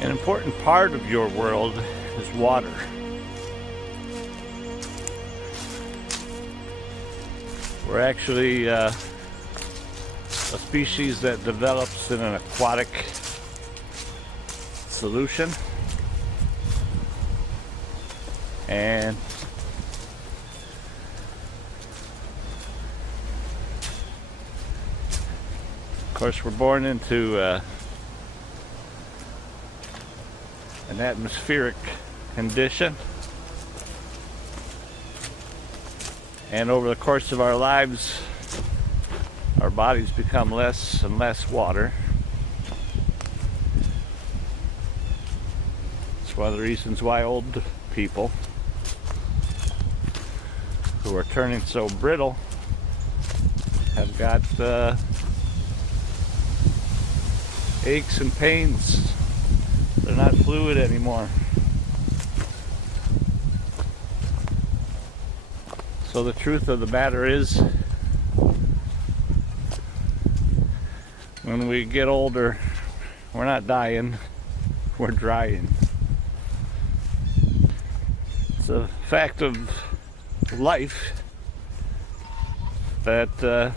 An important part of your world is water. We're actually a species that develops in an aquatic solution, and of course we're born into an atmospheric condition, and over the course of our lives our bodies become less and less water. It's one of the reasons why old people who are turning so brittle have got aches and pains. They're not fluid anymore. So the truth of the matter is, when we get older, we're not dying, we're drying. It's a fact of life that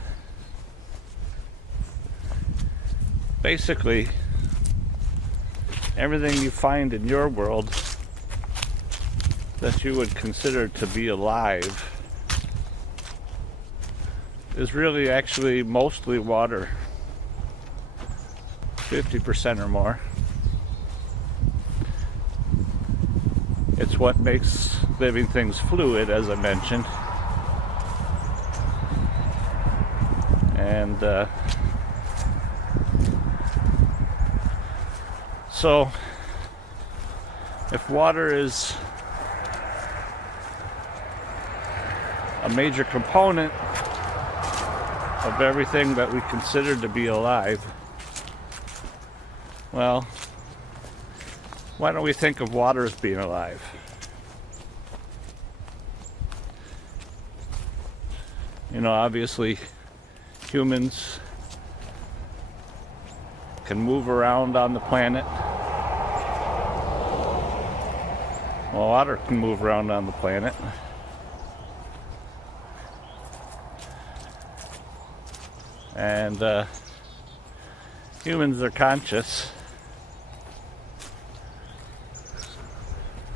basically everything you find in your world that you would consider to be alive is really actually mostly water, 50% or more. It's what makes living things fluid, as I mentioned. And so if water is a major component of everything that we consider to be alive, well, why don't we think of water as being alive? You know, obviously humans can move around on the planet. Well, water can move around on the planet. And humans are conscious.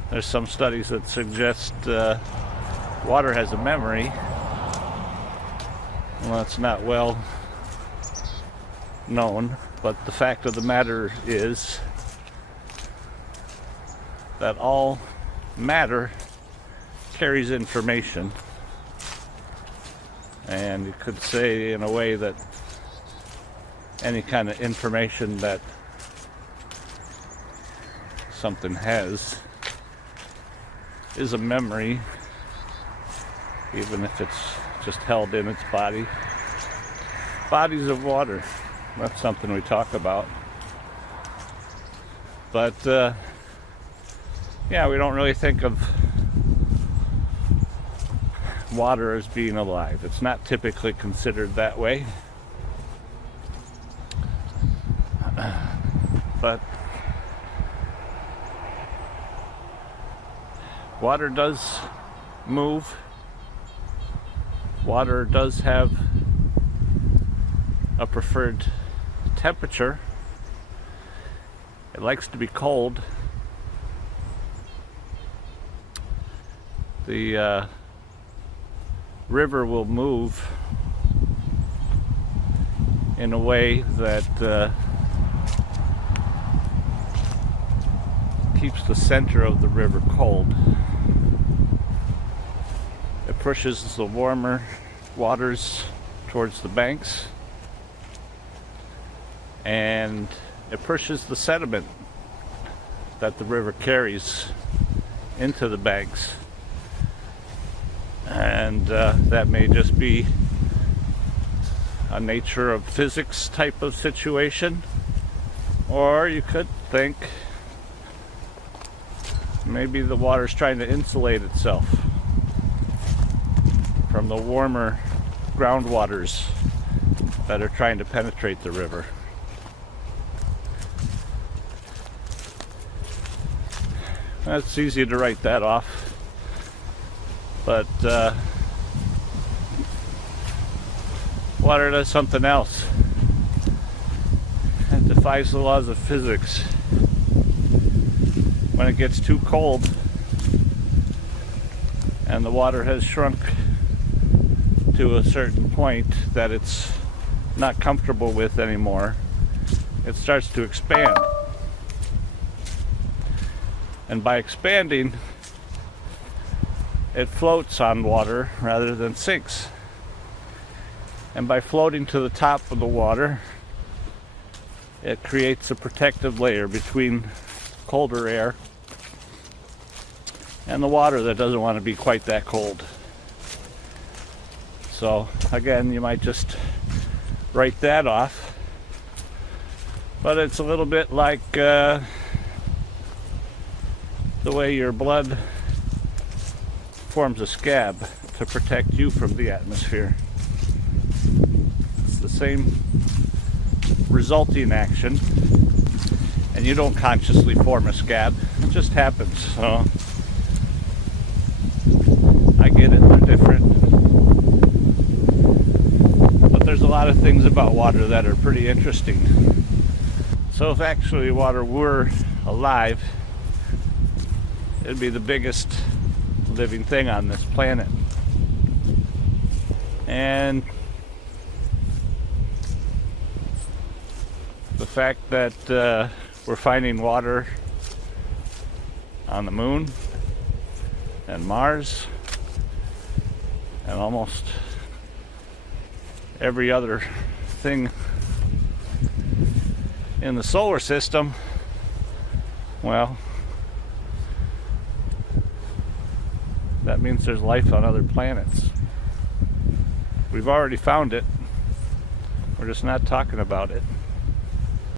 There's some studies that suggest water has a memory. Well, it's not well known, but the fact of the matter is that all matter carries information. And you could say in a way that any kind of information that something has is a memory, even if it's just held in its body. Bodies of water, that's something we talk about. But yeah, we don't really think of water as being alive. It's not typically considered that way. But water does move. Water does have a preferred temperature. It likes to be cold. The river will move in a way that keeps the center of the river cold. It pushes the warmer waters towards the banks, and it pushes the sediment that the river carries into the banks. And that may just be a nature of physics type of situation, or you could think maybe the water's trying to insulate itself from the warmer groundwaters that are trying to penetrate the river. That's easy to write that off. But water does something else. It defies the laws of physics. When it gets too cold and the water has shrunk to a certain point that it's not comfortable with anymore, it starts to expand. And by expanding, it floats on water rather than sinks. And by floating to the top of the water, it creates a protective layer between colder air and the water that doesn't want to be quite that cold. So again, you might just write that off, but it's a little bit like the way your blood forms a scab to protect you from the atmosphere. It's the same resulting action, and you don't consciously form a scab, it just happens. So I get it, they're different, but there's a lot of things about water that are pretty interesting. So if actually water were alive, it'd be the biggest living thing on this planet. And the fact that we're finding water on the moon and Mars and almost every other thing in the solar system, well, that means there's life on other planets. We've already found it. We're just not talking about it.